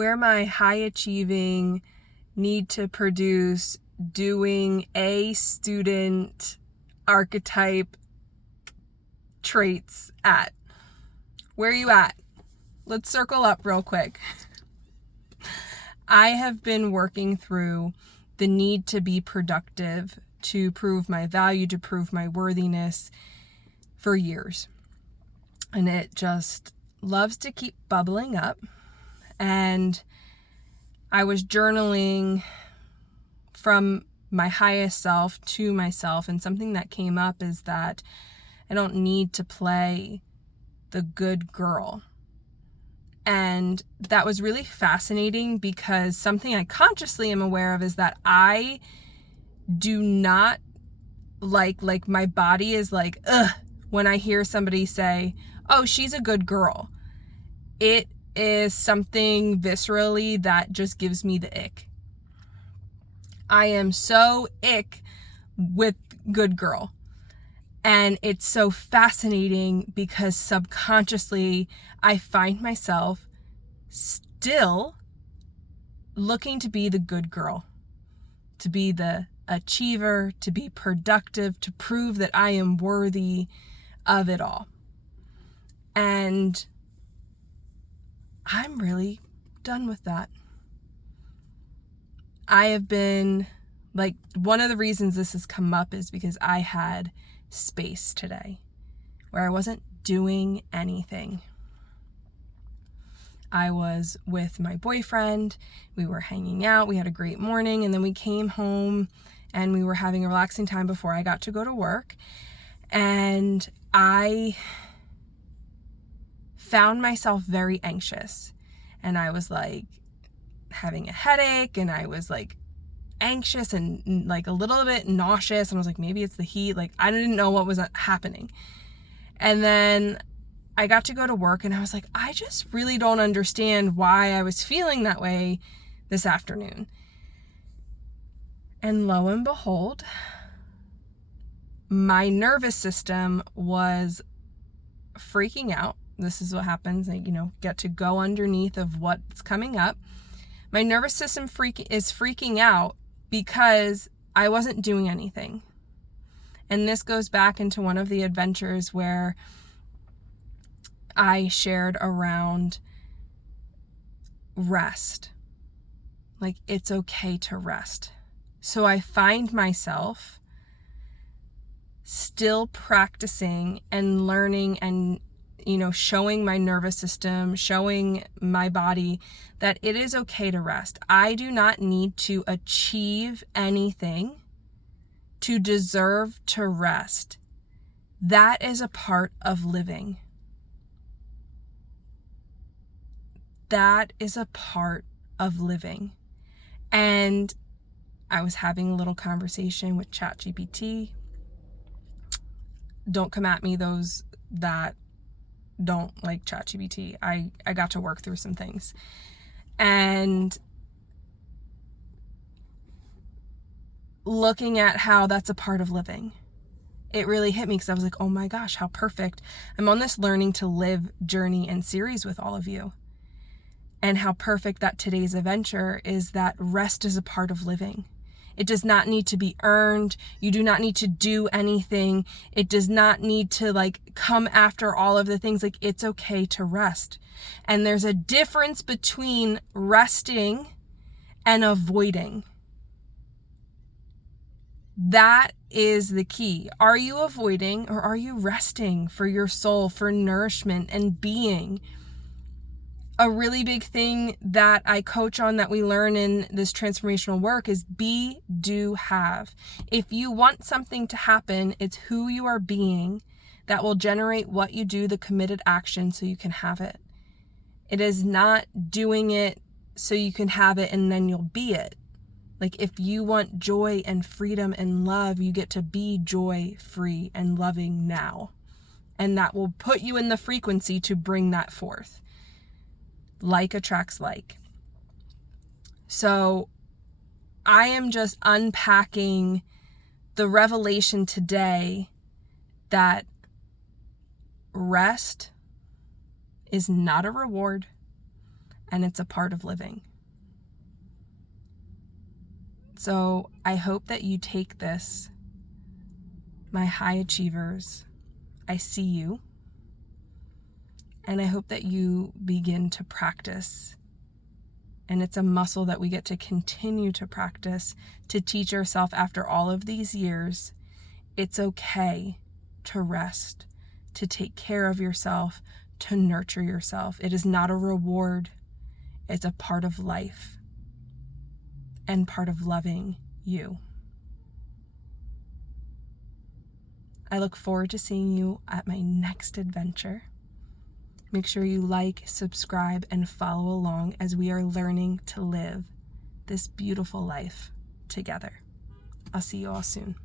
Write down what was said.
where my high achieving, need to produce, doing A student archetype traits at? Where are you at? Let's circle up real quick. I have been working through the need to be productive, to prove my value, to prove my worthiness for years. And it just loves to keep bubbling up. And I was journaling from my highest self to myself, and something that came up is that I don't need to play the good girl. And that was really fascinating, because something I consciously am aware of is that I do not like my body is like, ugh, when I hear somebody say, oh, she's a good girl. It is something viscerally that just gives me the ick. I am so ick with good girl. And it's so fascinating because subconsciously I find myself still looking to be the good girl, to be the achiever, to be productive, to prove that I am worthy of it all. And I'm really done with that. I have been, like, one of the reasons this has come up is because I had space today where I wasn't doing anything. I was with my boyfriend, we were hanging out, we had a great morning, and then we came home and we were having a relaxing time before I got to go to work. And I found myself very anxious, and I was like having a headache, and I was like anxious and like a little bit nauseous, and I was like, maybe it's the heat. Like, I didn't know what was happening. And then I got to go to work, and I was like, I just really don't understand why I was feeling that way this afternoon. And lo and behold, my nervous system was freaking out. This is what happens. I, get to go underneath of what's coming up. My nervous system is freaking out because I wasn't doing anything. And this goes back into one of the adventures where I shared around rest. Like, it's okay to rest. So I find myself still practicing and learning and, showing my nervous system, showing my body that it is okay to rest. I do not need to achieve anything to deserve to rest. That is a part of living. That is a part of living. And I was having a little conversation with ChatGPT. Don't come at me, those that don't like ChatGPT. I got to work through some things. And looking at how that's a part of living, it really hit me, because I was like, oh my gosh, how perfect. I'm on this learning to live journey and series with all of you. And how perfect that today's adventure is that rest is a part of living. It does not need to be earned. You do not need to do anything. It does not need to come after all of the things. It's okay to rest. And there's a difference between resting and avoiding. That is the key. Are you avoiding, or are you resting for your soul, for nourishment and being? A really big thing that I coach on, that we learn in this transformational work, is be, do, have. If you want something to happen, it's who you are being that will generate what you do, the committed action, so you can have it. It is not doing it so you can have it and then you'll be it. If you want joy and freedom and love, you get to be joy, free, and loving now. And that will put you in the frequency to bring that forth. Like attracts like. So I am just unpacking the revelation today that rest is not a reward. and it's a part of living. So I hope that you take this, my high achievers, I see you, and I hope that you begin to practice. And it's a muscle that we get to continue to practice, to teach ourselves after all of these years. It's okay to rest, to take care of yourself, to nurture yourself. It is not a reward. It's a part of life and part of loving you. I look forward to seeing you at my next adventure. Make sure you like, subscribe, and follow along as we are learning to live this beautiful life together. I'll see you all soon.